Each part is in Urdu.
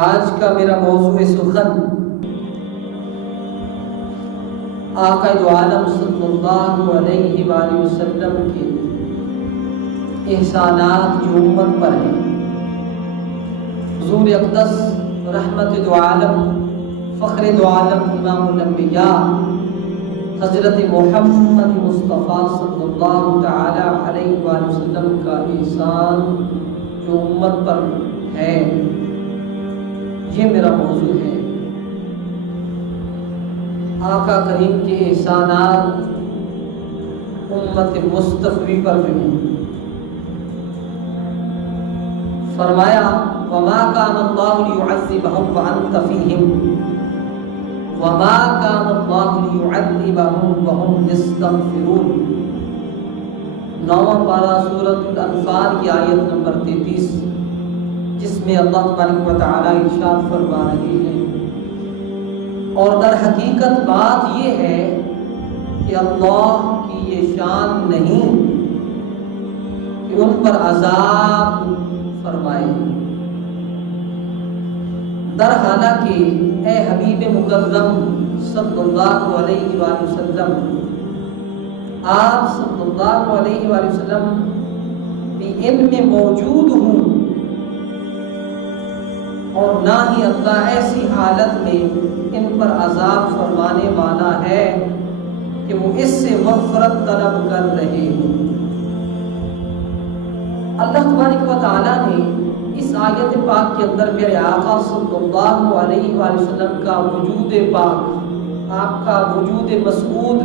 آج کا میرا موضوع سخن آقا دو عالم صلی اللہ علیہ وآلہ وسلم کے احسانات جو امت پر ہیں۔ حضور اقدس رحمت دو عالم، فخر دو عالم، امام الانبیاء حضرت محمد مصطفیٰ صلی اللہ تعالی علیہ وآلہ وسلم کا احسان جو امت پر ہے، یہ میرا موضوع ہے۔ آقا کریم کے احسانات امت مصطفی پر بھی ہیں۔ فرمایا وما كان الله ليعذبهم وانت فيهم وما كان الله ليعذبهم وهم يستغفرون۔ 9واں پارہ سورۃ الانفال کی آیت نمبر 33، جس میں اللہ تبارک و تعالی ارشاد فرما رہے ہیں، اور در حقیقت بات یہ ہے کہ اللہ کی یہ شان نہیں کہ ان پر عذاب فرمائے، در حالانکہ اے حبیب مکرم صلی اللہ علیہ وآلہ وسلم، آپ صلی اللہ علیہ وآلہ وسلم بھی ان میں موجود ہوں، اور نہ ہی اللہ ایسی حالت میں ان پر عذاب فرمانے والا ہے کہ وہ اس سے مغفرت طلب کر رہے ہوں۔ اللہ تبارک و تعالیٰ نے اس آیت پاک کے اندر پیارے آقا صلی اللہ علیہ وآلہ وسلم کا وجود پاک، آپ کا وجود مسعود،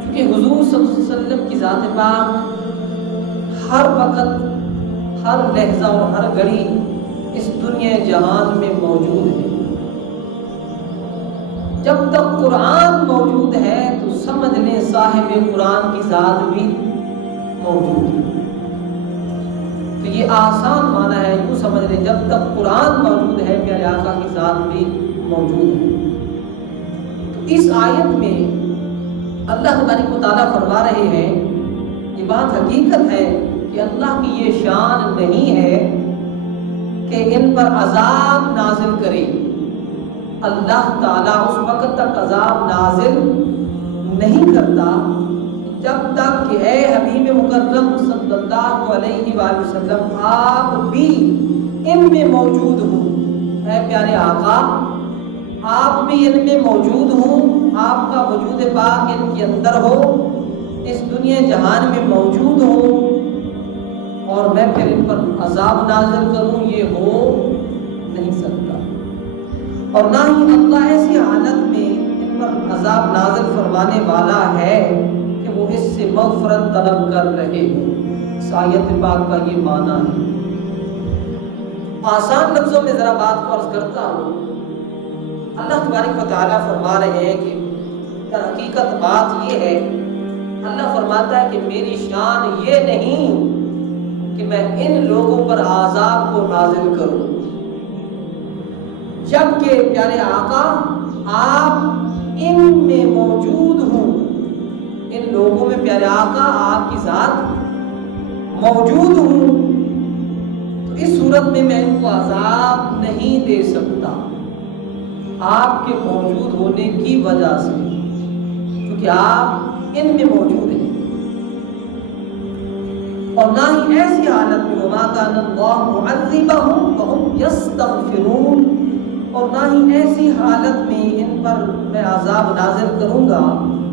چونکہ حضور صلی اللہ علیہ وسلم کی ذات پاک ہر وقت، ہر لحظہ اور ہر گھڑی اس دنیا جہان میں موجود ہے۔ جب تک قرآن موجود ہے تو سمجھ لیں صاحب قرآن کی ذات بھی موجود ہے۔ تو یہ آسان معنی ہے، یوں سمجھ لیں جب تک قرآن موجود ہے پیارے آقا کی ذات بھی موجود ہے۔ تو اس آیت میں اللہ تبارک و تعالیٰ فرما رہے ہیں، یہ بات حقیقت ہے کہ اللہ کی یہ شان نہیں ہے کہ ان پر عذاب نازل کرے۔ اللہ تعالیٰ اس وقت تک عذاب نازل نہیں کرتا جب تک کہ اے حبیب مکرم صلی اللہ علیہ وآلہ وسلم آپ بھی ان میں موجود ہوں۔ اے پیارے آقا، آپ بھی ان میں موجود ہوں، آپ کا وجود پاک ان کے اندر ہو، اس دنیا جہان میں موجود ہو، اور میں پھر ان پر عذاب نازل کروں، یہ ہو نہیں سکتا۔ اور نہ ہی اللہ ایسی حالت میں ان پر عذاب نازل فرمانے والا ہے کہ وہ اس سے مغفرت طلب کر رہے ہیں۔ اس آیت پاک کا یہ معنی ہے۔ آسان لفظوں میں ذرا بات کو عرض کرتا ہوں۔ اللہ تبارک و تعالیٰ فرما رہے ہیں کہ در حقیقت بات یہ ہے، اللہ فرماتا ہے کہ میری شان یہ نہیں کہ میں ان لوگوں پر عذاب کو نازل کروں، جبکہ پیارے آقا آپ ان میں موجود ہوں، ان لوگوں میں پیارے آقا آپ کی ذات موجود ہوں، تو اس صورت میں میں ان کو عذاب نہیں دے سکتا آپ کے موجود ہونے کی وجہ سے، کیونکہ آپ ان میں موجود ہیں۔ اور نہ ہی ایسی حالت میں وما كان الله معذبهم وهم يستغفرون، اور نہ ہی ایسی حالت میں ان پر میں عذاب نازل کروں گا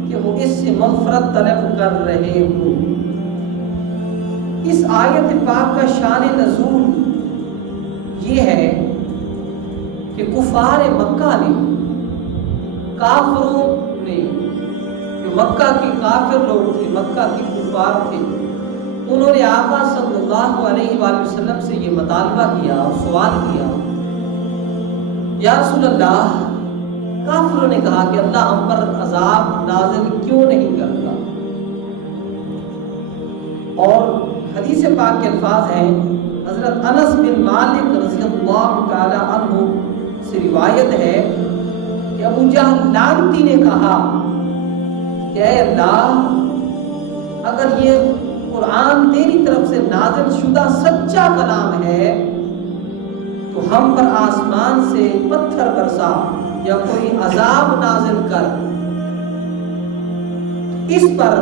کہ وہ اس سے مغفرت طلب کر رہے ہوں۔ اس آیت پاک کا شان نزول یہ ہے کہ کفار مکہ نے، کافروں نے، جو مکہ کے کافر لوگ تھے، مکہ کے کفار تھے، انہوں نے آقا صلی اللہ علیہ وآلہ وسلم سے یہ مطالبہ کیا اور سوال کیا، یا رسول اللہ، کافروں نے کہا کہ اللہ ہم پر عذاب نازل کیوں نہیں کرتا؟ اور حدیث پاک کے الفاظ ہیں، حضرت انس بن مالک رضی اللہ تعالی عنہ سے روایت ہے کہ ابو جہل لعنتی نے کہا کہ اے اللہ، اگر یہ قرآن تیری طرف سے نازل شدہ سچا کلام ہے تو تو ہم پر آسمان سے پتھر برسا یا کوئی عذاب نازل کر. اس پر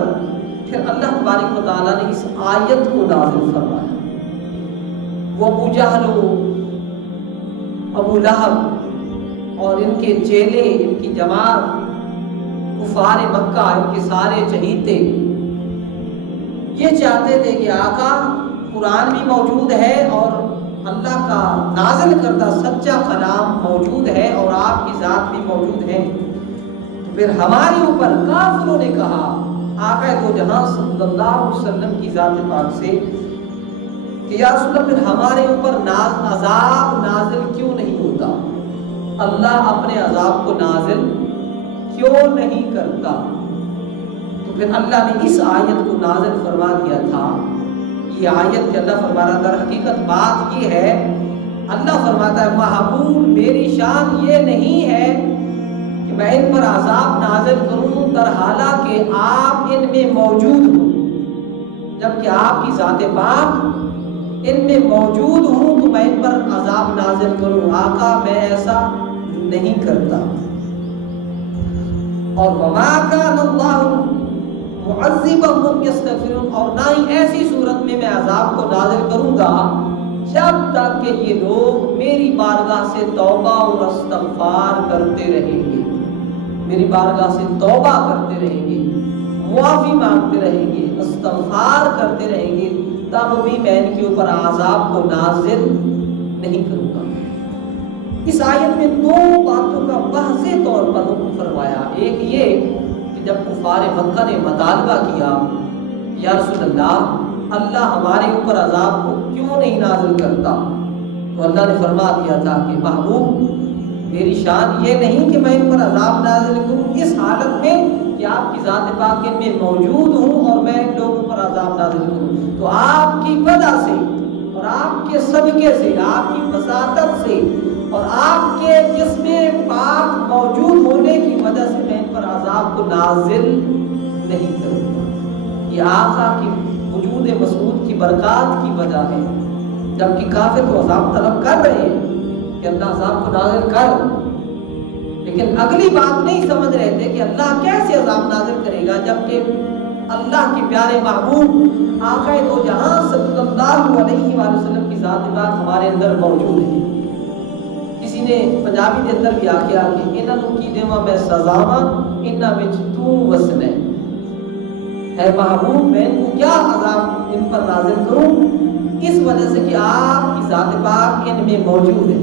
پھر اللہ تبارک و تعالیٰ نے اس آیت کو نازل فرمایا. وہ ابو جہل و ابو لہب اور ان کے چیلے، ان کی جماعت، کفار مکہ، ان کے سارے چہیتے یہ چاہتے تھے کہ آقا قرآن بھی موجود ہے اور اللہ کا نازل کردہ سچا کلام موجود ہے اور آپ کی ذات بھی موجود ہے. تو پھر ہمارے اوپر کافروں نے کہا آقا دو جہاں صلی اللہ علیہ وسلم کی ذات پاک سے کہ یا رسول اللہ پھر ہمارے اوپر عذاب نازل کیوں نہیں ہوتا؟ اللہ اپنے عذاب کو نازل کیوں نہیں کرتا؟ تو پھر اللہ نے اس آیت کو نازل فرما دیا تھا. یہ آیت کہ اللہ فرمانا در حقیقت بات یہ ہے، اللہ فرماتا ہے محبوب میری شان یہ نہیں ہے کہ میں ان پر عذاب نازل کروں در حالہ کہ آپ ان میں موجود ہوں. جبکہ آپ کی ذات پاک ان میں موجود ہوں تو میں ان پر عذاب نازل کروں. آقا میں ایسا نہیں کرتا. اور وما کان اللہ معذبهم یستغفرون، اور نہ ہی ایسی صورت میں عذاب کو نازل کروں گا جب تک کہ یہ لوگ میری بارگاہ سے توبہ اور استغفار کرتے رہیں گے. میری بارگاہ سے توبہ کرتے رہیں گے، معافی مانگتے رہیں گے، استغفار کرتے رہیں گے، تب بھی میں ان کے اوپر عذاب کو نازل نہیں کروں گا. اس آیت میں دو باتوں کا واضح طور پر حکم فرمایا. ایک یہ کہ جب کفار مکہ نے مطالبہ کیا یا رسول اللہ اللہ ہمارے اوپر عذاب کو کیوں نہیں نازل کرتا، تو اللہ نے فرما دیا تھا کہ محبوب میری شان یہ نہیں کہ میں ان پر عذاب نازل کروں اس حالت میں کہ آپ کی ذات پاک ان میں موجود ہوں اور میں ان لوگوں پر عذاب نازل کروں. تو آپ کی وجہ سے اور آپ کے صدقے سے، آپ کی وساطت سے اور آپ کے جسم پاک موجود ہونے کی وجہ سے میں ان پر عذاب کو نازل نہیں کروں گا. یہ آقا کی وجود مسعود کی برکات کی وجہ ہے. جبکہ کافر تو عذاب طلب کر رہے ہیں کہ اللہ عذاب کو نازل کر، لیکن اگلی بات نہیں سمجھ رہے تھے کہ اللہ کیسے عذاب نازل کرے گا جبکہ اللہ کے پیارے محبوب آقا دو جہاں صلی اللہ علیہ وآلہ وسلم کی ذات پاک ہمارے اندر موجود ہے. کسی نے پنجابی کے اندر بھی آکھیا کہ انہاں نوں کی دیواں میں سزاواں انہاں وچ تو وسنا ہے محبوب میں ان کو کیا عذاب ان پر نازل کروں اس وجہ سے کہ آپ کی ذات پاک ان میں موجود ہے.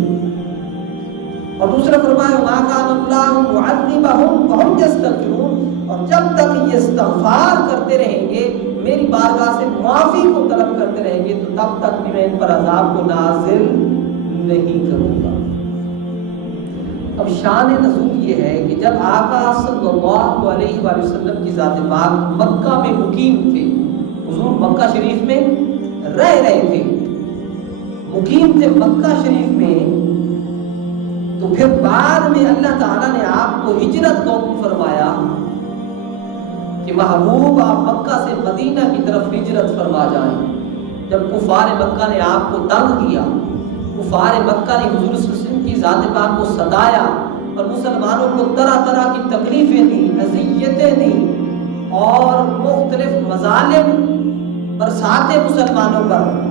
اور دوسرا فرمایا ما کان اللہ معذبهم وهم یستغفرون، اور جب تک یہ استغفار کرتے رہیں گے، میری بارگاہ سے معافی کو طلب کرتے رہیں گے، تو تب تک بھی میں ان پر عذاب کو نازل نہیں کروں گا. اب شان نزول یہ ہے کہ جب آقا صلی اللہ علیہ وآلہ وسلم کی ذات پاک مکہ میں مقیم تھے، حضور مکہ شریف میں رہ رہے تھے، مقیم تھے مکہ شریف میں، تو پھر بعد میں اللہ تعالیٰ نے آپ کو ہجرت کا حکم فرمایا کہ محبوب آپ مکہ سے مدینہ کی طرف ہجرت فرما جائیں. جب کفار مکہ نے آپ کو تنگ کیا، کفار مکہ نے حضور صلی اللہ علیہ وسلم کی ذات پاک کو ستایا اور مسلمانوں کو طرح طرح کی تکلیفیں دی، اذیتیں دی اور مختلف مظالم برساتے مسلمانوں پر،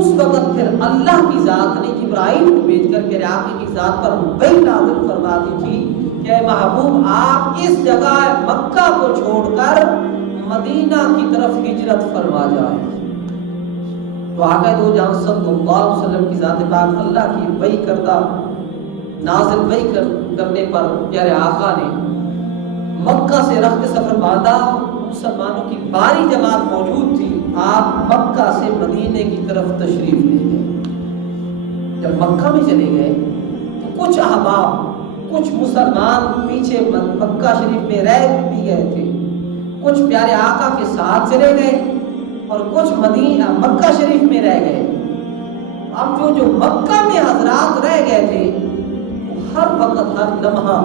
اس وقت پھر اللہ کی ذات نے جبرائیل کو بھیج کر کے آقا کی ذات پر وحی نازل فرما دی تھی کہ اے محبوب آپ اس جگہ مکہ کو چھوڑ کر مدینہ کی طرف ہجرت فرما جائیں. تو آقا دو جہاں صلی اللہ علیہ وسلم کی ذات پاک اللہ کی وحی کردہ نازل وحی کرنے پر پیارے آقا نے مکہ سے رخت سفر باندھا. مسلمانوں کی باری جماعت موجود تھی، آپ مکہ سے مدینے کی طرف تشریف لے گئے. جب مکہ میں چلے گئے تو کچھ احباب، کچھ مسلمان پیچھے مکہ شریف میں رہ بھی گئے تھے، کچھ پیارے آقا کے ساتھ چلے گئے اور کچھ مدینہ مکہ شریف میں رہ گئے. اب جو مکہ میں حضرات رہ گئے تھے وہ ہر وقت ہر لمحہ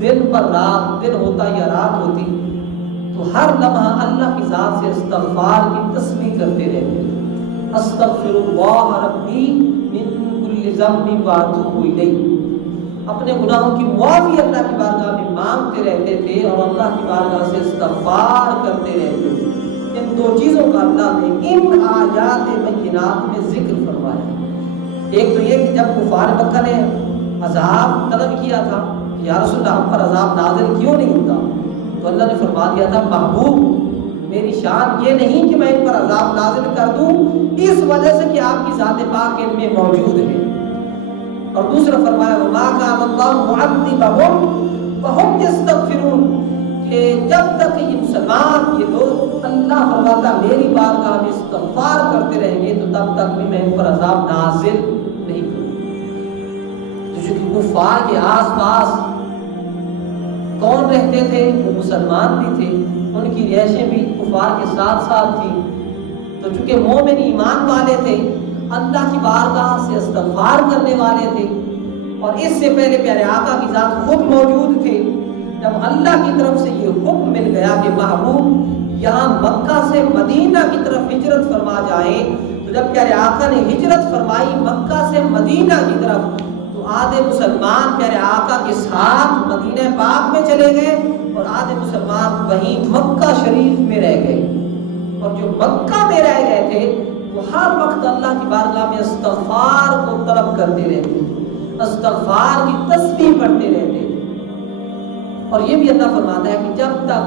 دن پر رات، دن ہوتا یا رات ہوتی تو ہر لمحہ اللہ کی ذات سے استغفار کی تسبیح کرتے رہتے. استغفر اللہ ربی من ذنبی واتوب الیہ، اپنے گناہوں کی معافی اللہ کی بارگاہ میں مانگتے رہتے تھے اور اللہ کی بارگاہ سے استغفار کرتے رہتے تھے۔ ان دو چیزوں کا اللہ نے ان آیات بینات میں ذکر فرمایا۔ ایک تو یہ کہ جب کفار مکہ نے عذاب طلب کیا تھا، یا رسول اللہ ہم پر عذاب نازل کیوں نہیں ہوتا، تو اللہ نے فرما دیا تھا محبوب میری شان یہ نہیں کہ میں ان پر عذاب نازل کر دوں اس وجہ سے کہ آپ کی ذات پاک ان میں موجود ہے۔ اور دوسرا فرمایا وما كان الله معذبهم وهم يستغفرون، کہ جب تک یہ مسلمان یہ لوگ اللہ فرماتا میری بارگاہ میں استغفار کرتے رہیں گے تو تب تک بھی میں ان پر عذاب نازل نہیں کروں۔ تو چونکہ کفار کے آس پاس کون رہتے تھے، وہ مسلمان بھی تھے، ان کی رہائشیں بھی کفار کے ساتھ ساتھ تھی، تو چونکہ مومن ایمان والے تھے، اللہ کی بارگاہ سے استغفار کرنے والے تھے، اور اس سے پہلے پیارے آقا کی ذات خود موجود تھے۔ جب اللہ کی طرف سے یہ حکم مل گیا کہ محبوب یہاں مکہ سے مدینہ کی طرف ہجرت فرما جائیں، تو جب پیارے آقا نے ہجرت فرمائی مکہ سے مدینہ کی طرف، تو آدھے مسلمان پیارے آقا کے ساتھ مدینہ پاک میں چلے گئے اور آدھے مسلمان وہیں مکہ شریف میں رہ گئے، اور جو مکہ میں رہ گئے تھے وہ ہر وقت اللہ کی بارگاہ میں استغفار کو طلب کرتے رہتے، استغفار کی تسبیح پڑھتے رہتے۔ اور یہ بھی اللہ فرماتا ہے کہ جب تک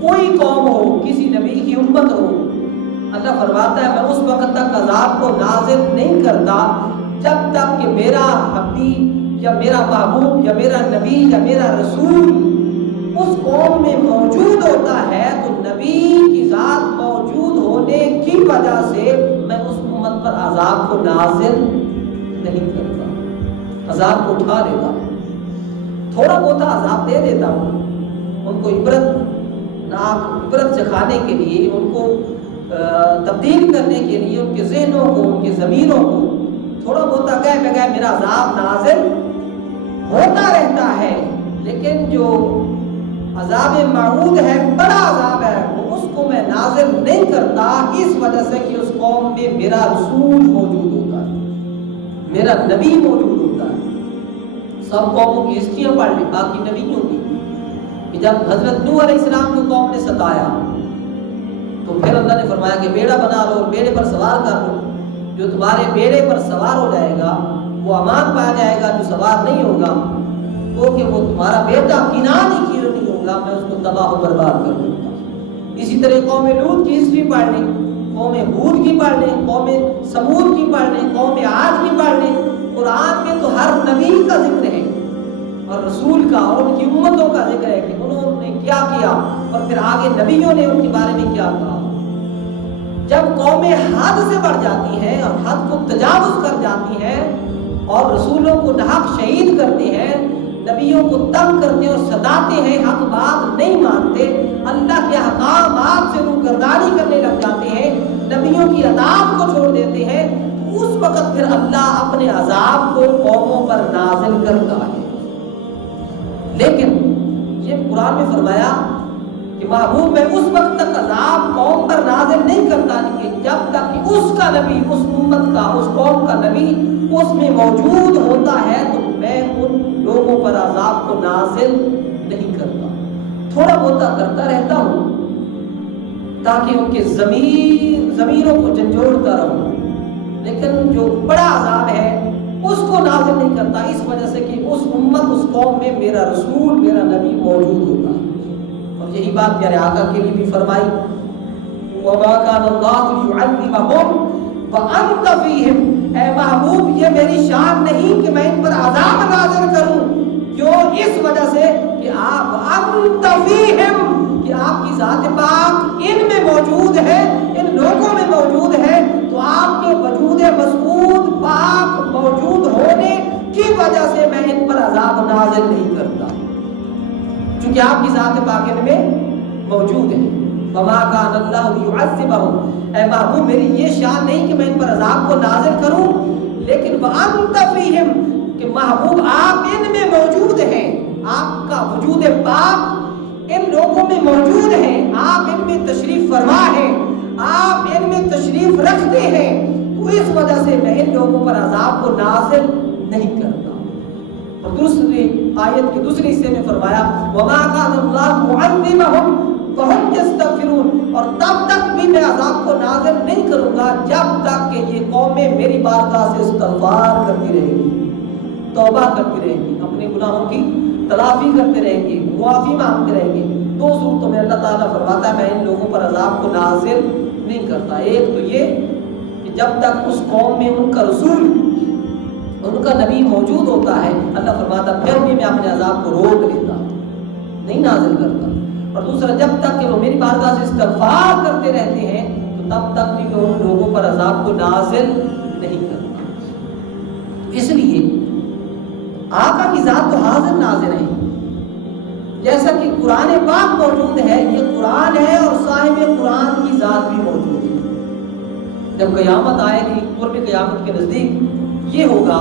کوئی قوم ہو، کسی نبی کی امت ہو، اللہ فرماتا ہے میں اس وقت تک عذاب کو نازل نہیں کرتا جب تک کہ میرا حبیب یا میرا محبوب یا میرا نبی یا میرا رسول اس قوم میں موجود ہوتا ہے۔ تو نبی کی ذات موجود ہونے کی وجہ سے میں اس امت پر عذاب کو نازل نہیں کرتا، عذاب کو اٹھا لیتا ہوں، تھوڑا بہت عذاب دے دیتا ہوں، ان کو عبرت سکھانے کے لیے، ان کو تبدیل کرنے کے لیے، ان کے ذہنوں کو، ان کے ضمیروں کو تھوڑا بہت گئے بگئے میرا عذاب نازل ہوتا رہتا ہے، لیکن جو عذاب معود ہے، بڑا عذاب ہے، وہ اس کو میں نازل نہیں کرتا اس وجہ سے کہ اس قوم میں میرا رسول موجود ہوتا ہے، میرا نبی موجود ہوتا ہے۔ سب قوموں کی ہسٹریاں پڑھ لی، باقی نبیوں کی، کہ جب حضرت نوح علیہ السلام کو قوم نے ستایا تو پھر اللہ نے فرمایا کہ بیڑا بنا لو، بیڑے پر سوار کر لو، جو تمہارے بیڑے پر سوار ہو جائے گا وہ امان پا جائے گا، جو سوار نہیں ہوگا وہ کہ وہ تمہارا بیٹا کنان ہی کیوں نہیں ہوگا، میں اس کو تباہ و برباد کر دوں گا۔ اسی طرح قوم لوط کی ہسٹری پڑھ لیں، قوم ہود کی پڑھ لیں، قوم سمود کی پڑھ لیں، قوم عاد کی پڑھ لیں۔ قرآن میں تو ہر نبی کا ذکر ہے اور رسول کا اور ان کی امتوں کا ذکر ہے کہ انہوں نے کیا کیا، اور پھر آگے نبیوں نے ان کے بارے میں کیا کہا۔ جب قومیں حد سے بڑھ جاتی ہیں اور حد کو تجاوز کر جاتی ہیں اور رسولوں کو ناحق شہید کرتے ہیں، نبیوں کو تنگ کرتے اور ستاتے ہیں، حق بات نہیں مانتے، اللہ کے احکامات سے روگردانی کرنے لگ جاتے ہیں، نبیوں کی اطاعت کو چھوڑ دیتے ہیں، اس وقت پھر اللہ اپنے عذاب کو قوموں پر نازل کرتا ہے۔ لیکن یہ قرآن میں فرمایا کہ محبوب میں اس وقت تک عذاب قوم پر نازل نہیں کرتا کہ جب تک کہ اس کا نبی، اس امت کا، اس قوم کا نبی اس میں موجود ہوتا ہے تو میں ان لوگوں پر عذاب کو نازل نہیں کرتا، تھوڑا بہت کرتا رہتا ہوں تاکہ ان کے ضمیروں کو جھنجھوڑتا رہوں، لیکن جو بڑا عذاب ہے اس کو نازل نہیں کرتا اس وجہ سے کہ اس امت، اس قوم میں میرا رسول، میرا نبی موجود ہوتا ہے۔ اور یہی بات پیارے آقا کے لیے بھی فرمائی وَمَا كَانَ اللَّهُ يُعَذِّبَهُمْ وَأَنْتَ فِيهِمْ، اے محبوب یہ میری شان نہیں کہ میں ان پر عذاب نازل کروں، کیوں؟ اس وجہ سے کہ آپ أَنْتَ فِيهِمْ، کہ آپ کی ذات پاک ان میں موجود ہے، ان لوگوں میں موجود ہے، تو آپ کے وجود مسعود پاک موجود ہونے کی وجہ سے میں ان پر عذاب نازل نہیں کرتا، چونکہ آپ کی ذات پاک ان میں موجود ہے۔ وَمَا كَانَ اللَّهُ لِيُعَذِّبَهُمْ، اے محبوب میری یہ شان نہیں کہ میں ان پر عذاب کو نازل کروں، لیکن وَأَنْتَ فِيهِمْ، کہ محبوب آپ ان میں موجود ہیں، آپ کا وجود پاک ان لوگوں میں موجود ہے، آپ ان میں تشریف فرما ہیں، آپ ان میں تشریف رکھتے ہیں، اس وجہ سے میں ان لوگوں پر عذاب کو نازل نہیں کرتا۔ اور دوسری آیت کے دوسرے حصے میں فرمایا وما كان الله معذبهم وهم يستغفرون، اور تب تک بھی میں عذاب کو نازل نہیں کروں گا جب تک کہ یہ قومیں میری بارگاہ سے استغفار کرتی رہیں گی، توبہ کرتی رہیں گی، اپنے گناہوں کی تلافی کرتے رہیں گے، معافی مانگتے رہیں گے۔ دو صورتوں میں اللہ تعالیٰ فرماتا ہے میں ان لوگوں پر عذاب کو نازل نہیں کرتا۔ ایک تو یہ کہ جب تک اس قوم میں ان کا رسول، ان کا نبی موجود ہوتا ہے، اللہ فرماتا پھر بھی میں اپنے عذاب کو روک لیتا، نہیں نازل کرتا۔ اور دوسرا جب تک کہ وہ میری بارگاہ سے استغفار کرتے رہتے ہیں تو تب تک بھی میں ان لوگوں پر عذاب کو نازل نہیں کرتا۔ اس لیے آقا کی ذات تو حاضر ناظر ہے، جیسا کہ قرآن پاک موجود ہے، یہ قرآن ہے اور صاحب قرآن کی ذات بھی موجود ہے۔ جب قیامت آئے گی، قرب قیامت کے نزدیک یہ ہوگا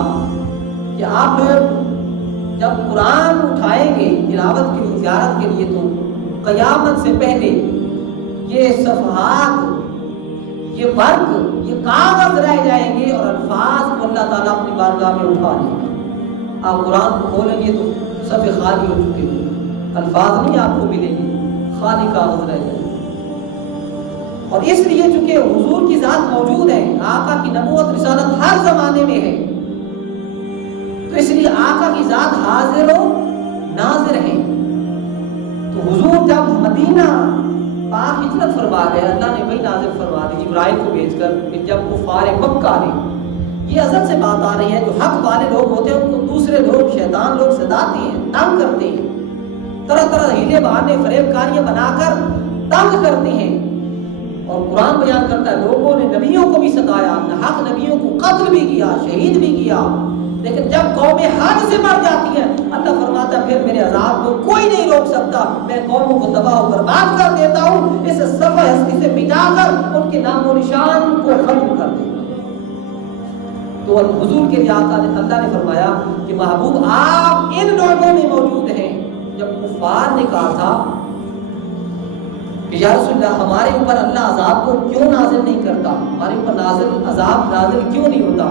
کہ آپ لوگ جب قرآن اٹھائیں گے تلاوت کے لیے، زیارت کے لیے، تو قیامت سے پہلے یہ صفحات، یہ ورق، یہ کاغذ رہ جائیں گے اور الفاظ کو اللہ تعالیٰ اپنی بارگاہ میں اٹھا لے گا۔ آپ قرآن کو کھولیں گے تو صفحے خالی ہو چکے ہوں، الفاظ نہیں آپ کو ملیں گے، خالی کاغذ رہ جائیں گے۔ اور اس لیے چونکہ حضور کی ذات موجود ہے، آقا کی نبوت رسالت ہر زمانے میں ہے، تو اس لیے آقا کی ذات حاضر و ناظر ہے۔ تو حضور جب مدینہ پاک ہجرت فرما گئے، اللہ نے وہی نازل فرما دی جبرائیل کو بھیج کر کہ جب کفار مکہ نے، یہ ازل سے بات آ رہی ہے، جو حق والے لوگ ہوتے ہیں ان کو دوسرے لوگ، شیطان لوگ صداتے ہیں، تنگ کرتے ہیں، طرح طرح ہیلے بہانے فریب کاریاں بنا کر تنگ کرتے ہیں۔ اور قرآن بیان کرتا ہے لوگوں نے نبیوں کو بھی ستایا، حق نبیوں کو قتل بھی کیا، شہید بھی کیا، لیکن جب قومیں حد سے بڑھ جاتی ہیں اللہ فرماتا ہے پھر میرے عذاب کو کوئی نہیں روک سکتا، میں قوموں کو تباہ و برباد کر دیتا ہوں، اس صفحہ ہستی سے مٹا کر ان کے نام و نشان کو ختم کر دیتا ہوں۔ تو حضور کے لیے آقا نے، اللہ نے فرمایا کہ محبوب آپ ان لوگوں میں موجود ہیں۔ جب کفار نے کہا تھا کہ یا رسول اللہ ہمارے اوپر اللہ عذاب کو کیوں نازل نہیں کرتا، ہمارے اوپر عذاب نازل کیوں نہیں ہوتا،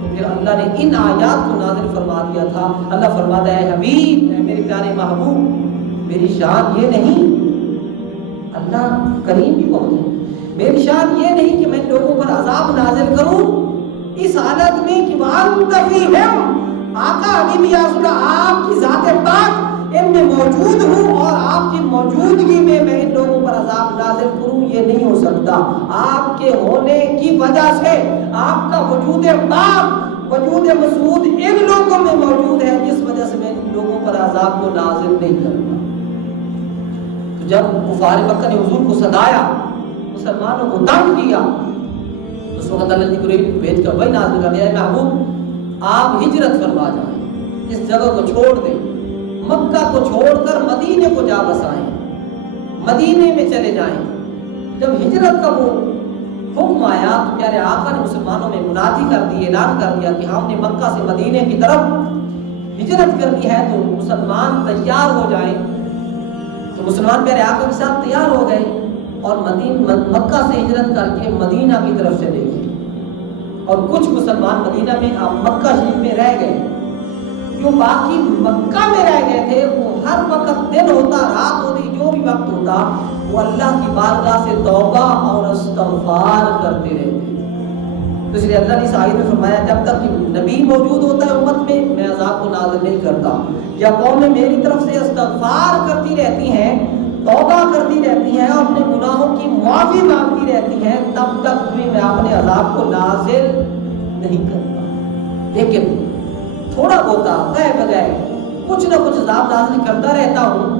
تو پھر اللہ نے ان آیات کو نازل فرما دیا تھا۔ اللہ فرماتا ہے حبیب، اے میرے پیارے محبوب، میری شان یہ نہیں، اللہ کریم بھی بہت ہے، میری شان یہ نہیں کہ میں لوگوں پر عذاب نازل کروں اس حالت میں کہ وَأَنْتَ فِيهِمْ، آقا حبیب یا رسول اللہ آپ کی ذات پاک ان میں موجود ہوں اور آپ کی موجودگی میں میں ان لوگوں پر عذاب نازل کروں، یہ نہیں ہو سکتا۔ آپ کے ہونے کی وجہ سے آپ کا وجود پاک، وجود مسعود ان لوگوں میں موجود ہے، جس وجہ سے میں ان لوگوں پر عذاب کو نازل نہیں کرتا۔ تو جب کفار مکہ نے حضور کو صدایا، مسلمانوں کو تنگ کیا، اس وقت اللہ نے جبرائیل کو بھیج کر وہی نازل کر دیا، محبوب آپ ہجرت فرما جائیں، اس جگہ کو چھوڑ دیں، مکہ کو چھوڑ کر مدینے کو جا بسائیں، مدینے میں چلے جائیں۔ جب ہجرت کا وہ حکم آیا تو پیارے آقا نے مسلمانوں میں منادی کر دی، اعلان کر دیا کہ ہم نے مکہ سے مدینے کی طرف ہجرت کرنی ہے، تو مسلمان تیار ہو جائیں۔ تو مسلمان پیارے آقا کے ساتھ تیار ہو گئے اور مکہ سے ہجرت کر کے مدینہ کی طرف چلے گئے، اور کچھ مسلمان مدینہ میں مکہ شریف میں رہ گئے۔ جو باقی مکہ میں رہ گئے تھے وہ ہر وقت دن ہوتا، رات ہوتی، جو بھی وقت ہوتا، وہ اللہ کی بارگاہ سے توبہ اور استغفار کرتے رہتے۔ تو اس لیے اللہ نے اس آیت میں فرمایا جب تک کہ نبی موجود ہوتا ہے امت میں، میں عذاب کو نازل نہیں کرتا، یا قومیں میری طرف سے استغفار کرتی رہتی ہیں، توبہ کرتی رہتی ہیں اور اپنے گناہوں کی معافی مانگتی رہتی ہیں، تب تک بھی میں اپنے عذاب کو نازل نہیں کرتا۔ لیکن تھوڑا بہتا غیر بغیر کچھ نہ کچھ عذاب نازل کرتا رہتا ہوں،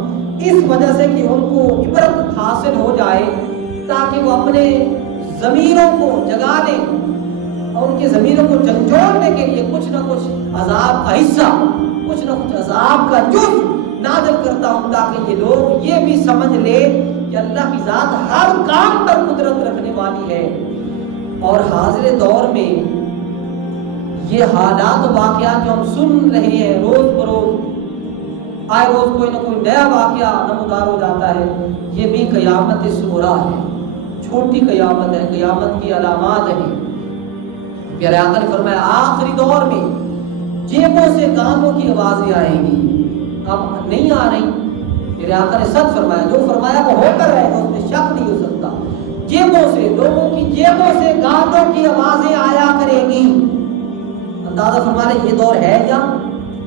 اس وجہ سے کہ ان کو عبرت حاصل ہو جائے، تاکہ وہ اپنے ضمیروں کو جگا لیں اور ان کے ضمیروں کو جھنجھوڑنے کے لیے کچھ نہ کچھ عذاب کا حصہ، کچھ نہ کچھ عذاب کا جز نازل کرتا ہوں، تاکہ یہ لوگ یہ بھی سمجھ لے کہ اللہ کی ذات ہر کام پر قدرت رکھنے والی ہے۔ اور حاضر دور میں یہ حالات و واقعات جو ہم سن رہے ہیں روز بروز، آئے روز کوئی نہ کوئی نیا واقعہ نمودار ہو جاتا ہے، یہ بھی قیامت صغریٰ ہے، چھوٹی قیامت ہے، قیامت کی علامات ہیں۔ پیارے آقا نے فرمایا آخری دور میں جیبوں سے کانوں کی آوازیں آئیں گی، اب نہیں آ رہی. میرے آقا نے سچ فرمایا، جو فرمایا وہ ہو کر رہے گا، اس میں شک نہیں ہو سکتا. جیبوں سے، لوگوں کی جیبوں سے گانوں کی آوازیں آیا کریں گی. اندازہ فرمایا یہ دور ہے یا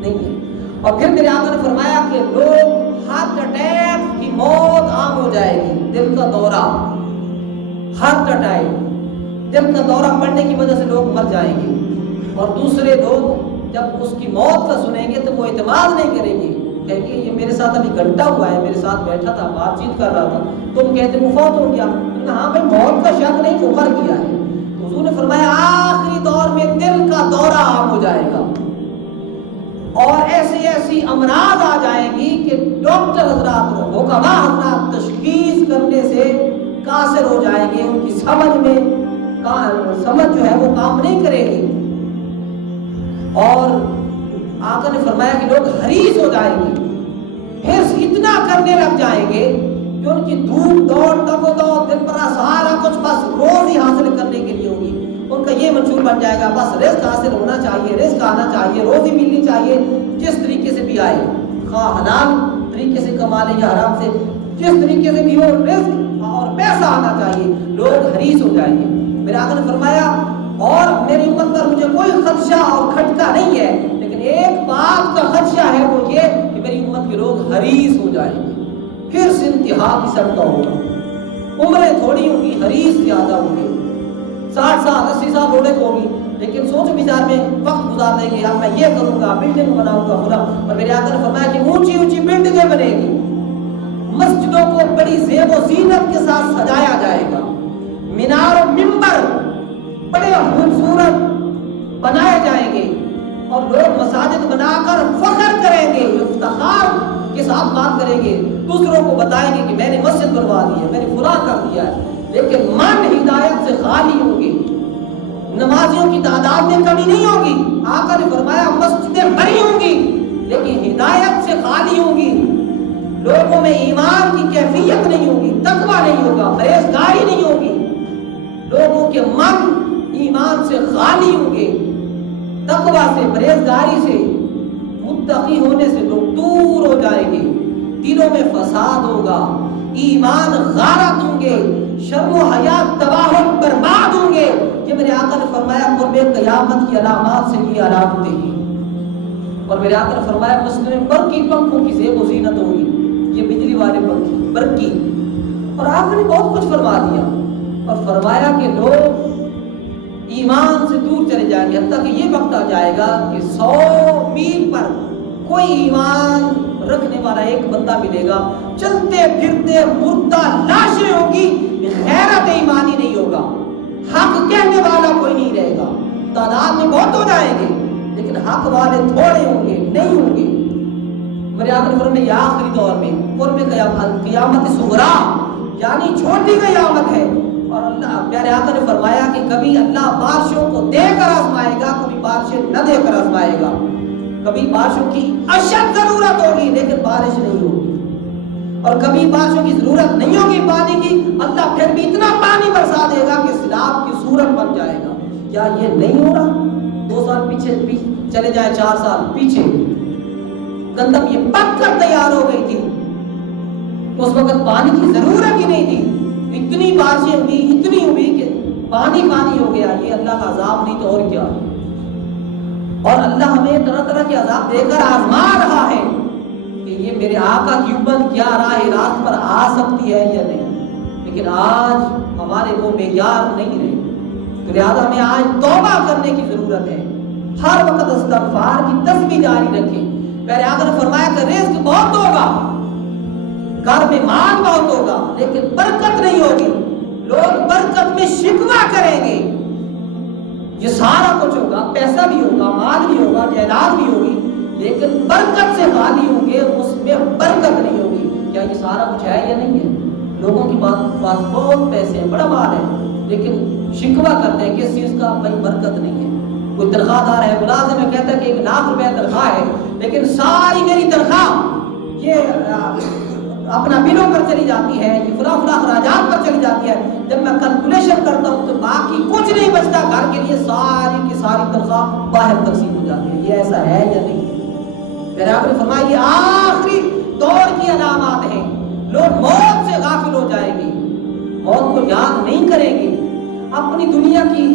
نہیں ہے. اور پھر میرے آقا نے فرمایا کہ لوگ ہارٹ اٹیک کی موت عام ہو جائے گی، دل کا دورہ، ہارٹ اٹیک، دل کا دورہ پڑنے کی وجہ سے لوگ مر جائیں گے. اور دوسرے لوگ جب اس کی موت کا سنیں گے تو وہ اعتماد نہیں کریں گے، کہیں گے یہ میرے ساتھ ابھی گھنٹہ ہوا ہے، میرے ساتھ بیٹھا تھا، بات چیت کر رہا تھا، تم کہتے وفات ہو گیا. ہاں بھائی موت کا شک نہیں، کفر کیا ہے. حضور نے فرمایا آخری دور میں دل کا دورہ عام ہو جائے گا اور ایسی امراض آ جائیں گی کہ ڈاکٹر حضرات، حکما حضرات تشخیص کرنے سے قاصر ہو جائیں گے. ان کی سمجھ جو ہے وہ کام نہیں کرے گی. اور آقا نے فرمایا کہ لوگ حریص ہو جائیں گے، حرص اتنا کرنے لگ جائیں گے کہ ان کی دھوپ دوڑ تگ و دو دن پر سارا کچھ بس روزی حاصل کرنے کے لیے ہوگی. ان کا یہ منشور بن جائے گا، بس رزق حاصل ہونا چاہیے، رزق آنا چاہیے، روزی ملنی چاہیے، جس طریقے سے بھی آئے، خواہ حلال طریقے سے کما لے یا حرام سے، جس طریقے سے بھی ہو رزق اور پیسہ آنا چاہیے. لوگ حریص ہو جائیں گے. میرے آقا نے فرمایا اور میری امت پر مجھے کوئی خدشہ اور کھٹکا نہیں ہے، لیکن ایک بات کا خدشہ ہے، وہ یہ کہ میری امت کے لوگ حریص ہو جائیں گے. پھر سے انتہا قسم کا ہوگا، عمریں تھوڑی ہوں گی، حریص زیادہ ہوں گے. 60 سال 80 سال ہونے کو ہوگی، لیکن سوچ بچار میں وقت گزار دیں گے، اب میں یہ کروں گا، بلڈنگ بناؤں گا فلاں. اور میرے آقا نے فرمایا کہ اونچی اونچی بلڈنگیں بنے گی، مسجدوں کو بڑی زیب و زینت کے ساتھ سجایا جائے گا، مینار و منبر بڑے خوبصورت بنائے جائیں گے، اور لوگ مساجد بنا کر فخر کریں گے، افتخار کے ساتھ بات کریں گے، دوسروں کو بتائیں گے کہ میں نے مسجد بنوا دی ہے، میں نے فلاں کر دیا ہے. لیکن من ہدایت سے خالی ہوگی، نمازیوں کی تعداد میں کمی نہیں ہوگی. آقا نے فرمایا مسجدیں بھری ہوں گی لیکن ہدایت سے خالی ہوں گی. لوگوں میں ایمان کی کیفیت نہیں ہوگی، تقویٰ نہیں ہوگا، پرہیزگاری نہیں ہوگی. لوگوں کے من ایمان سے خالی ہوں گے، تقویٰ سے، پرہیزگاری سے، متقی ہونے سے لوگ دور ہو جائیں گے. دلوں میں فساد ہوگا، ایمان غارت ہوں گے، شرم و حیا تباہ و برباد ہوں گے. یہ میرے آقا نے فرمایا قرب قیامت کی علامات سے یہ علامتیں ہیں. اور میرے آقا نے فرمایا مسجد میں برقی پنکھوں کی زیب و زینت ہوگی، یہ بجلی والے پنکھے برقی. اور آقا نے بہت کچھ فرما دیا اور فرمایا کہ لوگ ایمان سے دور چلے جائیں گے، حتیٰ کہ یہ وقت آ جائے گا کہ 100 میل پر کوئی ایمان رکھنے والا ایک بندہ ملے گا، چلتے پھرتے مردہ لاشیں ہوگی، غیرت ایمانی نہیں ہوگا، حق کہنے والا کوئی نہیں رہے گا. تعداد میں بہت ہو جائیں گے لیکن حق والے تھوڑے ہوں گے، نہیں ہوں گے. میرے آخری فرم میں یہ آخری دور میں قرب قیامت صغریٰ یعنی چھوٹی قیامت ہے. اور اللہ پیارے آقا نے فرمایا کہ کبھی اللہ بارشوں کو دے کر آزمائے گا، کبھی بارشیں نہ دے کر آزمائے گا. کبھی بارشوں کی اشد ضرورت ہوگی لیکن بارش نہیں ہوگی، اور کبھی بارشوں کی ضرورت نہیں ہوگی پانی کی، اللہ پھر بھی اتنا پانی برسا دے گا کہ سیلاب کی صورت بن جائے گا. کیا یہ نہیں ہو رہا؟ 2 سال پیچھے چلے جائیں، 4 سال پیچھے گندم یہ پک کر تیار ہو گئی تھی، اس وقت پانی کی ضرورت ہی نہیں تھی. اتنی بارشیں ہوئی، اتنی ہوئی کہ پانی پانی ہو گیا. یہ اللہ کا عذاب نہیں تو اور کیا ہے. اور اللہ ہمیں طرح طرح کے عذاب دے کر آزما رہا ہے کہ یہ میرے آقا کی امت کیا راہ راست پر آ سکتی ہے یا نہیں. لیکن آج ہمارے وہ معیار نہیں رہے، تو لہٰذا ہمیں آج توبہ کرنے کی ضرورت ہے. ہر وقت استغفار کی تسبیح جاری رکھیں. پہلے آقا نے فرمایا کہ رزق بہت ہوگا، گھر میں مال بہت ہوگا لیکن برکت نہیں ہوگی. لوگ برکت میں شکوہ کریں گے. یہ سارا کچھ ہوگا، پیسہ بھی ہوگا، مال بھی ہوگا، جائیداد بھی ہوگی، لیکن برکت سے خالی ہوں گے، اس میں برکت نہیں ہوگی. کیا یہ سارا کچھ ہے یا نہیں ہے؟ لوگوں کے پاس بہت پیسے ہیں، بڑا مال ہے، لیکن شکوہ کرتے ہیں کس چیز کا؟ بھائی برکت نہیں ہے. کوئی تنخواہ دار ہے، ملازم ہے، کہتا ہے کہ 1 لاکھ روپے تنخواہ ہے، لیکن ساری میری تنخواہ یہ اپنا بلوں پر چلی جاتی ہے، یہ فلاں اخراجات پر چلی جاتی ہے، جب میں کیلکولیشن کرتا ہوں تو باقی کچھ نہیں بچتا، گھر کے لیے ساری کی ساری تنخواہ باہر تقسیم ہو جاتی ہے۔ یہ ایسا ہے یا نہیں ہے؟ میرے آپ نے فرمایا یہ آخری دور کی علامات ہیں، لوگ موت سے غافل ہو جائیں گے، موت کو یاد نہیں کریں گے، اپنی دنیا کی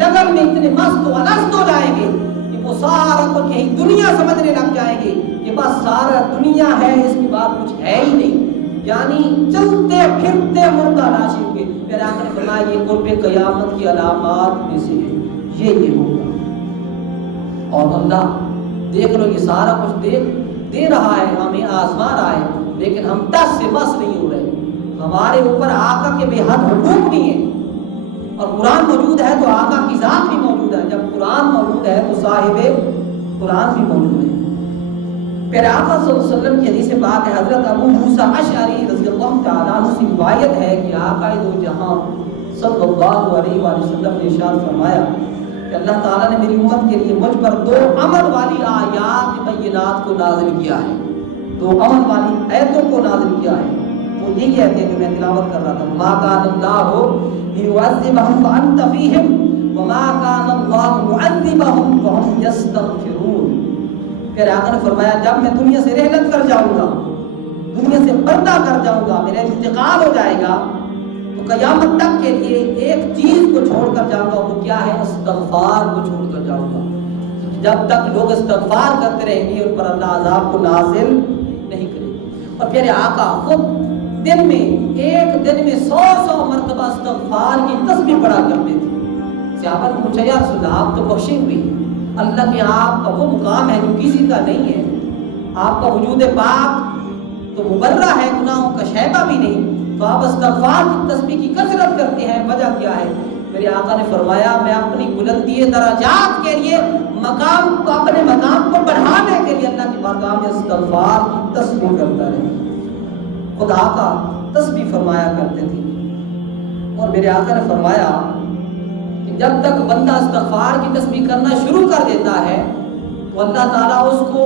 لگن میں اتنے مست و الست ہو جائیں گے کہ وہ سارا کچھ یہی دنیا سمجھنے لگ جائیں گے کہ بس سارا دنیا ہے، اس کے بعد کچھ ہے ہی نہیں، یعنی چلتے پھرتے مردہ لاشیں ہوں گے۔ پھر آقا نے فرمایا یہ قرب قیامت کی علامات میں سے ہے، یہ ہوگا۔ اور اللہ دیکھ لو یہ سارا کچھ دے رہا ہے، ہمیں آزما رہا ہے، لیکن ہم ٹس سے بس نہیں ہو رہے، ہمارے اوپر آقا کے بے حد حقوق نہیں ہے۔ اور قرآن موجود ہے تو آقا کی ذات بھی موجود ہے، جب قرآن موجود ہے تو صاحب قرآن بھی موجود ہے۔ پھر آقا صلی اللہ علیہ وسلم کی حدیث بات ہے، حضرت ابو موسیٰ اشعری رضی اللہ تعالیٰ عنہ سے روایت ہے کہ آقا دو جہاں صلی اللہ علیہ وآلہ وسلم نے ارشاد فرمایا کہ اللہ تعالیٰ نے میری امت کے لیے مجھ پر 2 عمل والی آیات بینات کو نازل کیا ہے، 2 عمل والی آیتوں کو نازل کیا ہے۔ وہ یہی آیتیں جو میں تلاوت کر رہا تھا، ما کان اللہ ليعذبهم وانت فيهم وما كان الله معذبهم وهم يستغفرون۔ پھر آقا نے فرمایا جب میں دنیا سے رحلت کر جاؤں گا، دنیا سے پردہ کر جاؤں گا، میرا انتقال ہو جائے گا، تو قیامت تک کے لیے ایک چیز کو چھوڑ کر جاؤں گا، وہ کیا ہے؟ استغفار کو چھوڑ کر جاؤں گا۔ جب تک لوگ استغفار کرتے رہیں گے ان پر اللہ عذاب کو نازل نہیں کرے گا۔ اور پھر آقا خود دن میں 100 مرتبہ استغفار کی تسبیح پڑھا کرتے تھے۔ صحابہ نے پوچھا یا رسول اللہ آپ تو بخشے ہوئے، اللہ کے آپ کا وہ مقام ہے جو کسی کا نہیں ہے، آپ کا وجود پاک تو مبرہ ہے، گناہوں کا شیبہ بھی نہیں، تو آپ استغفار کی تسبیح کی کثرت کرتے ہیں، وجہ کیا ہے؟ میرے آقا نے فرمایا میں اپنی بلندی درجات کے لیے اپنے مقام کو بڑھانے کے لیے اللہ کی بارگاہ میں استغفار کی تسبیح کرتا رہا۔ خدا کا تسبیح فرمایا کرتے تھے۔ اور میرے آقا نے فرمایا کہ جب تک بندہ استغفار کی تسبیح کرنا شروع کر دیتا ہے تو اللہ تعالیٰ اس کو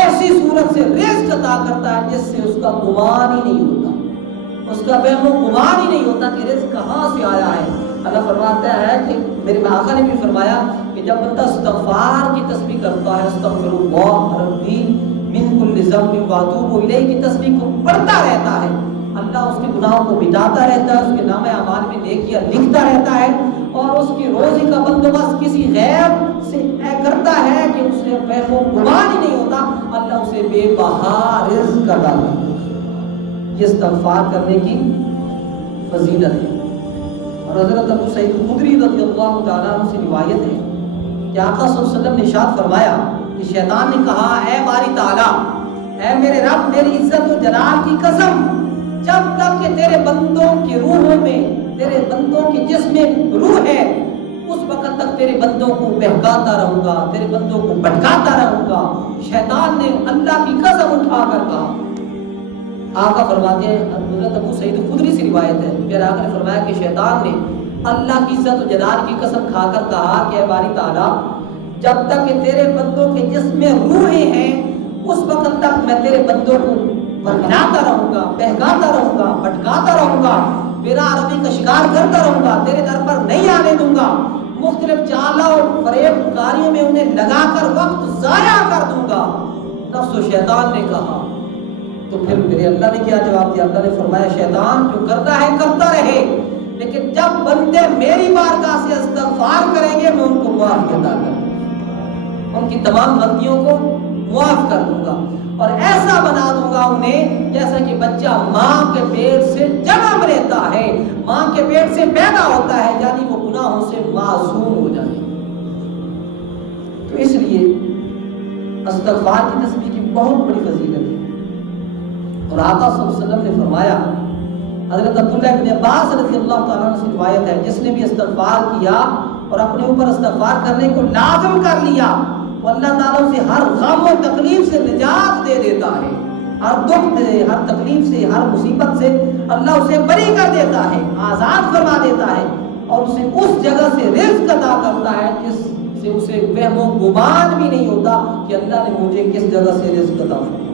ایسی صورت سے رزق عطا کرتا ہے جس سے اس کا گمان ہی نہیں ہوتا، اس کا وہم و گمان ہی نہیں ہوتا کہ رزق کہاں سے آیا ہے۔ اللہ فرماتا ہے کہ میرے آقا نے بھی فرمایا کہ جب بندہ استغفار کی تسبیح کرتا ہے، استغفر اللہ ربی من کل ذنب واتوب الیہ کی تسبیح کو پڑھتا رہتا ہے، اللہ اس کے گناہوں کو مٹاتا رہتا ہے، اس کے نامہ اعمال میں نیکیاں لکھتا رہتا ہے، اور اس کی روزی کا بندوبست کسی غیر سے کرتا ہے کہ اسے وہم و گمان ہی نہیں ہوتا، اللہ اسے بے بہا رزق عطا کرتا ہے۔ یہ استغفار کرنے کی فضیلت ہے۔ اور حضرت ابو سعید خدری رضی اللہ تعالیٰ عنہ سے روایت ہے کہ آقا صلی اللہ علیہ وسلم نے ارشاد فرمایا کہ شیطان نے کہا اے باری تعالیٰ، اے میرے رب تیری عزت و جلال کی قسم، جب تک کہ تیرے بندوں کی روحوں میں، تیرے بندوں کے جسم میں روح ہے، اس وقت تک تیرے بندوں کو بہکاتا رہوں گا، تیرے بندوں کو بھٹکاتا رہوں گا۔ شیطان نے اللہ کی قسم اٹھا کر کہا۔ آقا فرماتے ہیں، حضرت ابو سعید خدری سے روایت ہے، پھر آقا نے فرمایا کہ شیطان نے اللہ کی عزت و جلال کی قسم کھا کر کہا کہ اے باری تعالیٰ، جب تک کہ تیرے بندوں کے جسم میں روحیں ہیں اس وقت تک میں تیرے بندوں کو بہلاتا رہوں گا، بہکاتا رہوں گا، بھٹکاتا رہوں گا، میرا عربی کا شکار کرتا رہوں گا، تیرے در پر نہیں آنے دوں گا، مختلف چالوں اور فریب کاریوں میں انہیں لگا کر وقت ضائع کر دوں گا۔ نفس و شیطان نے کہا، تو پھر میرے اللہ نے کیا جواب دیا؟ اللہ نے فرمایا شیطان جو کرتا ہے کرتا رہے، لیکن جب بندے میری بارگاہ سے استغفار کریں گے میں ان کو معافی عطا کر دوں گا، ان کی تمام غلطیوں کو معاف کر دوں گا، اور ایسا بنا دوں گا انہیں جیسا کہ بچہ ماں کے پیٹ سے جنم لیتا ہے، ماں کے پیٹ سے پیدا ہوتا ہے، یعنی وہ گناہوں سے معصوم ہو جائے۔ تو اس لیے استغفار کی تسبیح کی بہت بڑی فضیلت ہے۔ اور آقا صلی اللہ علیہ وسلم نے فرمایا، حضرت عبداللہ ابن عباس رضی اللہ تعالیٰ عنہ سے روایت ہے، جس نے بھی استغفار کیا اور اپنے اوپر استغفار کرنے کو لازم کر لیا، وہ اللہ تعالیٰ سے ہر غم و تکلیف سے نجات دے دیتا ہے، ہر دکھ سے، ہر تکلیف سے، ہر مصیبت سے اللہ اسے بری کر دیتا ہے، آزاد فرما دیتا ہے، اور اسے اس جگہ سے رزق عطا کرتا ہے جس سے اسے وہم و گمان بھی نہیں ہوتا کہ اللہ نے مجھے کس جگہ سے رزق عطا فرمایا۔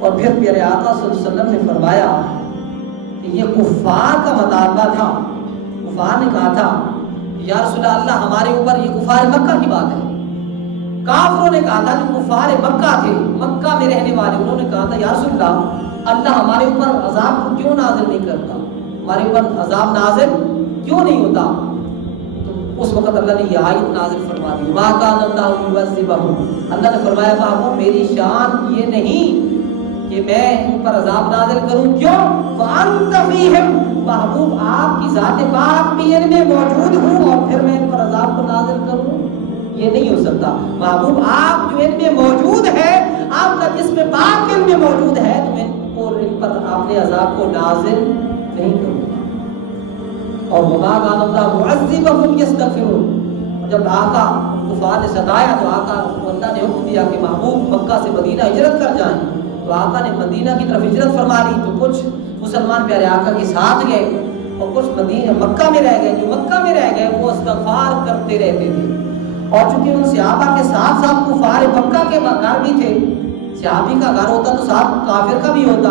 اور پھر پیارے آقا صلی اللہ علیہ وسلم نے فرمایا کہ یہ کفار کا مطالبہ تھا. کفار نے کہا تھا یا رسول اللہ ہمارے اوپر، یہ کفار مکہ کی بات ہے، کافروں نے کہا تھا جو کفار مکہ تھے، مکہ میں رہنے والے، انہوں نے کہا تھا یا رسول اللہ ہمارے اوپر عذاب کو کیوں نازل نہیں کرتا، ہمارے اوپر عذاب نازل کیوں نہیں ہوتا. تو اس وقت اللہ نے یہ آیت نازل فرما دی، ما کان اللہ یعذبہم. اللہ نے فرمایا محبوب میری شان یہ نہیں کہ میں ان پر عذاب نازل کروں، کیوں؟ وانت فیہم، محبوب آپ کی ذات پاک بھی ان میں موجود ہوں اور پھر میں ان پر عذاب کو نازل کروں، یہ نہیں ہو سکتا. محبوب آپ جو ان میں موجود ہے، آپ کا جسم پاک ان میں موجود ہے، تو ان پر آپ نے عذاب کو نازل نہیں کروں. اور وما کان اللہ معذبہم یستغفرون. جب آقا کفار نے ستایا تو آقا اللہ نے حکم دیا کہ محبوب مکہ سے مدینہ ہجرت کر جائیں. تو آقا نے مدینہ کی طرف ہجرت فرما لی. تو کچھ مسلمان پیارے آقا کے ساتھ گئے اور کچھ مدینہ مکہ میں رہ گئے. جو مکہ میں رہ گئے وہ استغفار کرتے رہتے تھے. اور چونکہ ان صحابہ کے ساتھ ساتھ کفار مکہ کے گھر بھی تھے، صحابی کا گھر ہوتا تو ساتھ کافر کا بھی ہوتا،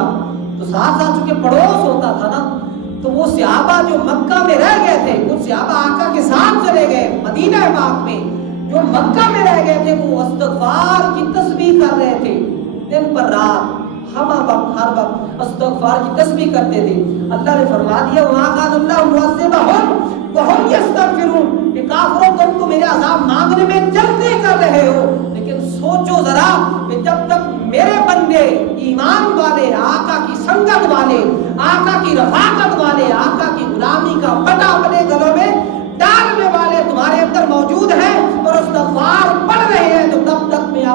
تو ساتھ ساتھ چونکہ پڑوس ہوتا تھا نا، تو وہ صحابہ جو مکہ میں رہ گئے تھے، کچھ صحابہ آقا کے ساتھ چلے گئے مدینہ پاک میں، جو مکہ میں رہ گئے تھے وہ استغفار کی تسبیح کر رہے تھے دن پر رات، ہم ہر وقت استغفار کی تسبیح کرتے تھے. اللہ نے فرما دیا وَمَا كَانَ اللَّهُ مُعَذِّبَهُمْ وَهُمْ يَسْتَغْفِرُونَ کہ کافروں تم تو میرے عذاب مانگنے میں جلدی کر رہے ہو، لیکن سوچو ذرا کہ جب تک میرے بندے ایمان والے، آقا کی سنگت والے، آقا کی رفاقت والے، آقا کی غلامی کا پٹا اپنے گلوں میں ڈالنے والے تمہارے اندر موجود ہیں اور استغفار پڑھ رہے ہیں، تو تب تک میں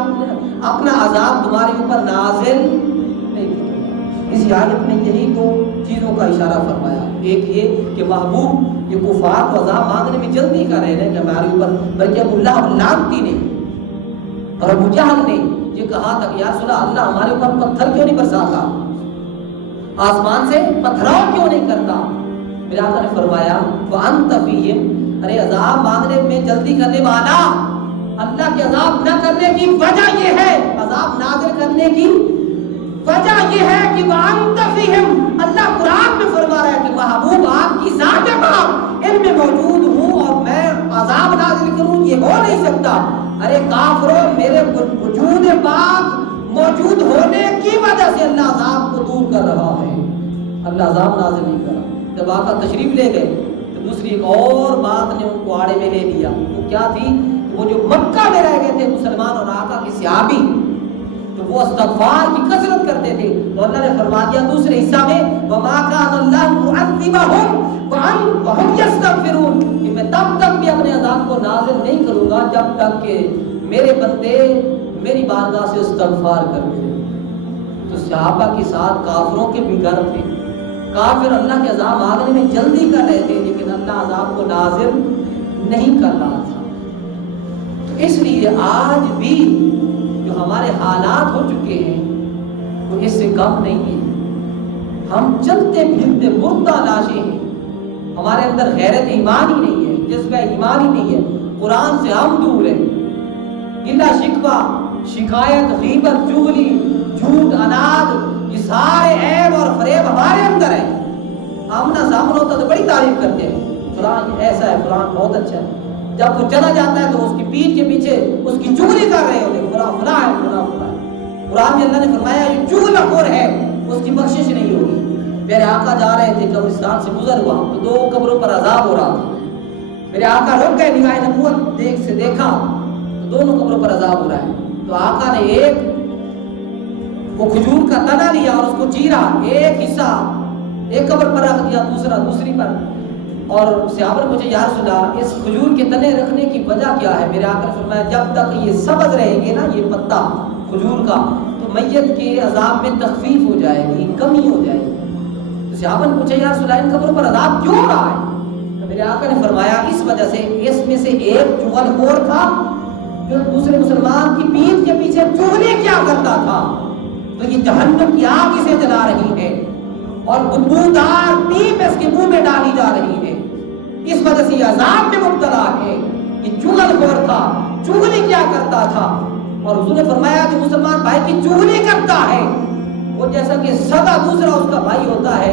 اپنا عذاب تمہارے اوپر نازل نہیں کروں. اس آیت میں یہی دو چیزوں کا اشارہ فرمایا. ایک یہ کہ محبوب یہ کفار کو عذاب مانگنے میں جلدی کر رہے ہیں کہ ہمارے اوپر، بلکہ ابو لہب لعنتی نے اور ابو جہل نے یہ کہا تھا کہ یا رسول اللہ ہمارے اوپر پتھر کیوں نہیں برساتا، آسمان سے پتھراؤ کیوں نہیں کرتا. میرے آقا نے فرمایا وانت فیہم، ارے عذاب مانگنے میں جلدی کرنے والا، اللہ کے عذاب نہ کرنے کی وجہ یہ ہے، عذاب نازل کرنے کی وجہ یہ ہے کہ وانت فیہم، اللہ قرآن میں فرما رہا ہے کہ محبوب آپ کی ذات پاک ان میں موجود ہوں اور میں عذاب نازل کروں، یہ ہو نہیں سکتا. ارے کافروں میرے وجود پاک موجود ہونے کی وجہ سے اللہ عذاب کو دور کر رہا ہے، اللہ عذاب نازل نہیں کر رہا. جب آقا تشریف لے گئے تو دوسری ایک اور بات نے ان کو آڑے میں لے لیا. وہ کیا تھی؟ وہ جو مکہ میں رہ گئے تھے مسلمان اور آقا کے صحابی، تو وہ استغفار کی کثرت کرتے تھے. تو اللہ نے فرما دیا دوسرے حصہ میں وَمَا كَانَ اللَّهُ مُعَذِّبَهُمْ وَهُمْ يَسْتَغْفِرُونَ کہ میں تب تک بھی اپنے عذاب کو نازل نہیں کروں گا جب تک کہ میرے بندے میری بارگاہ سے استغفار کرتے ہیں. تو صحابہ کے ساتھ کافروں کے بھی گھر تھے، کافر اللہ کے عذاب مانگنے میں جلدی کر رہے تھے لیکن اللہ عذاب کو نازل نہیں کر رہا تھا. تو اس لیے آج بھی جو ہمارے حالات ہو چکے ہیں وہ اس سے کم نہیں ہے. ہم چلتے پھرتے مردہ لاشیں ہیں، ہمارے اندر غیرت ایمان ہی نہیں ہے، جذبہ ایمان ہی نہیں ہے، قرآن سے ہم دور ہیں. گلہ شکوہ، شکایت، غیبت، چغلی، جھوٹ، اناد، یہ سارے عیب اور فریب ہمارے اندر ہیں. آمنا سامنا ہوتا تو بڑی تعریف کرتے ہیں، فلان ایسا ہے، فلان بہت اچھا ہے. جب وہ چلا جاتا ہے تو اس کی پیٹھ کے پیچھے اس کی چغلی کر رہے ہوتے ہیں، فلاں فلاں ہے، فلاں فلاں ہے. قرآن میں اللہ نے فرمایا یہ چغل خور ہے، اس کی بخشش نہیں ہوگی. میرے آقا جا رہے تھے قبرستان سے گزر ہوا تو دو قبروں پر عذاب ہو رہا تھا. میرے آقا رک گئے، نگاہ نبوت دیکھا تو دونوں قبروں پر عذاب ہو رہا ہے. تو آقا نے ایک وہ کھجور کا تنا لیا اور اس کو چیرا، ایک حصہ ایک قبر پر رکھ دیا، دوسرا دوسری پر. اور صحابہ نے پوچھا یا رسول اللہ اس کھجور کے تنے رکھنے کی وجہ کیا ہے؟ میرے آقا نے فرمایا جب تک یہ سبز رہیں گے نا، یہ پتا کھجور کا، تو میت کے عذاب میں تخفیف ہو جائے گی، کمی ہو جائے گی. تو صحابہ نے پوچھا یا رسول اللہ ان قبروں پر عذاب کیوں ہو رہا ہے؟ تو میرے آقا نے فرمایا اس وجہ سے، اس میں سے ایک چغل خور تھا جو دوسرے مسلمان کی پیٹھ کے پیچھے چغلی کیا کرتا تھا، تو یہ جہنم کی آگ اسے جلا رہی ہے اور بدبودار پیپ اس کے منہ میں ڈالی جا رہی ہے، اس وجہ سے یہ عذاب میں مبتلا ہے. یہ چغل خور تھا، چغلی کیا کرتا تھا. اور حضور نے فرمایا کہ مسلمان بھائی کی چغلی کرتا ہے وہ جیسا کہ سگا دوسرا اس کا بھائی ہوتا ہے،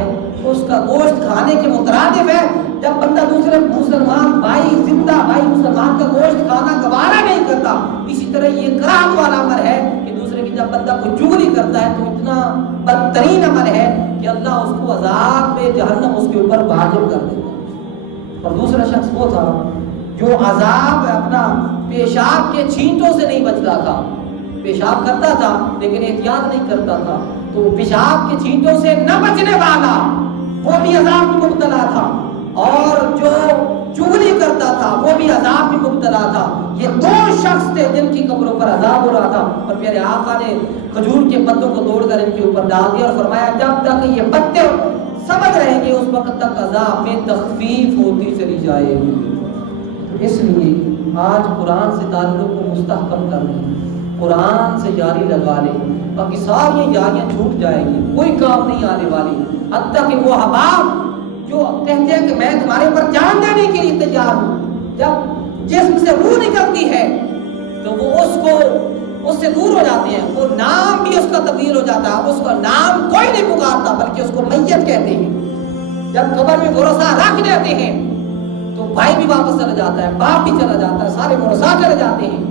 اس کا گوشت کھانے کے مترادف ہے۔ جب بندہ دوسرے مسلمان بھائی، زندہ بھائی مسلمان کا گوشت کھانا گوارا نہیں کرتا، اسی طرح یہ کراہت والا عمل ہے کہ دوسرے کی جب بندہ کو چغلی کرتا ہے تو اتنا بدترین عمل ہے کہ اللہ اس کو عذاب میں جہنم اس کے اوپر واجب کر دیتا ہے۔ اور دوسرا شخص وہ تھا جو عذاب اپنا پیشاب کے چھینٹوں سے نہیں بچتا تھا، پیشاب کرتا تھا لیکن احتیاط نہیں کرتا تھا، تو پیشاب کے چھینٹوں سے نہ بچنے والا وہ بھی عذاب میں مبتلا تھا، اور جو چغلی کرتا تھا وہ بھی عذاب میں مبتلا تھا۔ یہ دو شخص تھے جن کی قبروں پر عذاب ہو رہا تھا، اور پیارے آقا نے کھجور کے پتوں کو توڑ کر ان کے اوپر ڈال دیا اور فرمایا جب تک یہ پتے سمجھ رہیں گے اس وقت تک عذاب میں تخفیف ہوتی چلی جائے گی۔ اس لیے آج قرآن سے تعلق کو مستحکم کر لیں، قرآن سے یاری لگا لیں، باقی ساری یاریاں چھوٹ جائیں گی، کوئی کام نہیں آنے والی۔ حتیٰ کہ وہ احباب جو کہتے ہیں کہ میں تمہارے پر جان دینے کے لیے تیار ہوں، جب جسم سے روح نکلتی ہے تو وہ اس سے دور ہو جاتے ہیں، وہ نام بھی اس کا تبدیل ہو جاتا ہے، اس کا نام کوئی نہیں پکارتا بلکہ اس کو میت کہتے ہیں۔ جب قبر میں ورثہ رکھ دیتے ہیں تو بھائی بھی واپس چلا جاتا ہے، باپ بھی چلا جاتا ہے، سارے ورثہ چلے جاتے ہیں،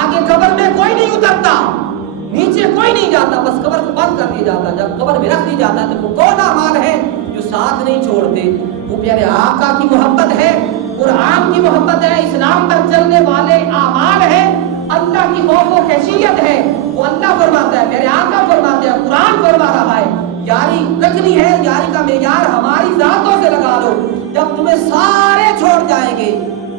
آگے قبر میں کوئی نہیں اترتا، نیچے کوئی نہیں جاتا، بس قبر کو بند کر دیا جاتا ہے۔ جب قبر میں رکھ دی جاتا ہے تو وہ کون اعمال ہے جو ساتھ نہیں چھوڑتے؟ وہ پیارے آقا کی محبت ہے، قرآن کی محبت ہے، اسلام پر چلنے والے اعمال ہے، اللہ کی خوف و خشیت ہے۔ وہ اللہ فرماتا ہے، پیارے آقا فرماتے ہیں، قرآن فرما رہا ہے یاری رکھنی ہے، یاری کا معیار ہماری ذاتوں سے لگا لو۔ جب تمہیں سارے چھوڑ جائیں گے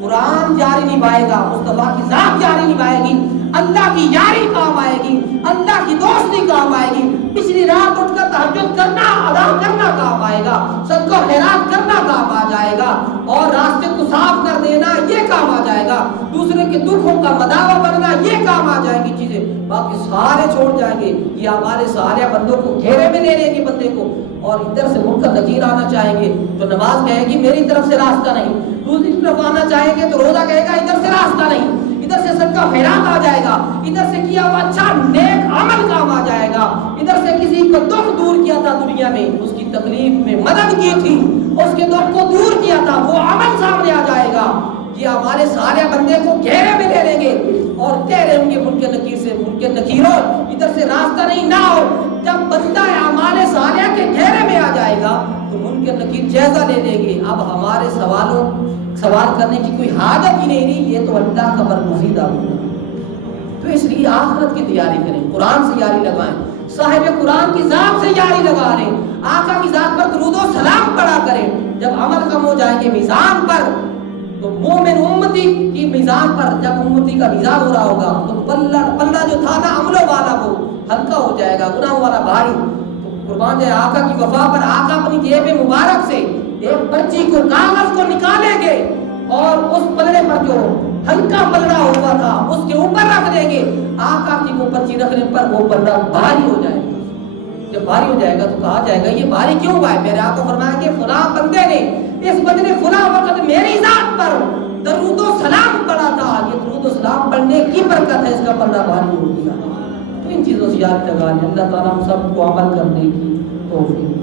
قرآن جاری نبھائے گا، مصطفیٰ کی ذات جاری نبھائے گی، اللہ کی یاری کام آئے گی، اللہ کی دوستی کام آئے گی، پچھلی رات اٹھ کر تہجد کرنا، ادا کرنا کام آئے گا، صدقہ خیرات کرنا کام آ جائے گا، اور راستے کو صاف کر دینا یہ کام آ جائے گا، دوسرے کے دکھوں کا مداوا بننا یہ کام آ جائیں گی چیزیں، باقی سارے چھوڑ جائیں گے۔ یہ ہمارے سارے بندوں کو گھیرے میں لے لے گی بندے کو، اور ادھر سے منکر نکیر آنا چاہیں گے تو نماز کہے گی میری طرف سے راستہ نہیں، دوسری طرف آنا چاہیں گے تو روزہ کہے گا ادھر سے راستہ نہیں، ادھر سے صدقہ خیرات آ جائے گا، ادھر سے کیا ہوا اچھا نیک عمل کام آ جائے گا، ادھر سے کسی کو دکھ دور کیا تھا دنیا میں، اس کی تکلیف میں مدد کی تھی، اس کے دکھ کو دور کیا تھا، وہ عمل سامنے آ جائے گا۔ یہ ہمارے سارے بندے کو گھیرے میں لے لیں گے اور کہہ رہے ہوں گے منکر نکیر سے، منکر نکیرو ادھر سے راستہ نہیں نہ ہو۔ جب بندہ ہمارے سارے کے گھیرے میں آ جائے گا تو منکر نکیر جائزہ لے لیں گے، اب ہمارے سوال کرنے کی کوئی حاجت ہی نہیں رہی، یہ تو اللہ کا برگزیدہ ہوگا۔ تو اس لیے آخرت کی تیاری کریں، قرآن سے یاری لگائیں، صاحب قرآن کی ذات سے یاری لگا لیں، آقا کی ذات پر درود و سلام پڑھا کریں۔ جب عمل کم ہو جائیں گے میزان پر تو مومن امتی کی میزان پر، جب امتی کا میزان ہو رہا ہوگا تو پلہ جو تھا نا عملوں والا وہ ہلکا ہو جائے گا، گناہوں والا بھاری۔ تو قربان جائے آقا کی وفا پر آقا اپنی جیب مبارک سے ایک پرچی کو، کاغذ کو نکالیں گے اور اس پلڑے پر جو ہلکا پلڑا ہوا تھا اس کے اوپر رکھ دیں گے، آقا کی وہ پرچی رکھنے پر وہ پلڑا بھاری ہو جائے گا۔ جب بھاری ہو جائے گا تو کہا جائے گا یہ بھاری کیوں ہوا ہے؟ میرے آقا فرمایا کہ فلاں بندے نے اس بندے نے فلاں وقت میری ذات پر درود و سلام پڑھا تھا، یہ درود و سلام پڑھنے کی برکت ہے، اس کا پلڑا بھاری ہو گیا۔ تو ان چیزوں سے یاد لگا لیں، اللہ تعالیٰ ہم سب کو عمل کرنے کی توفیق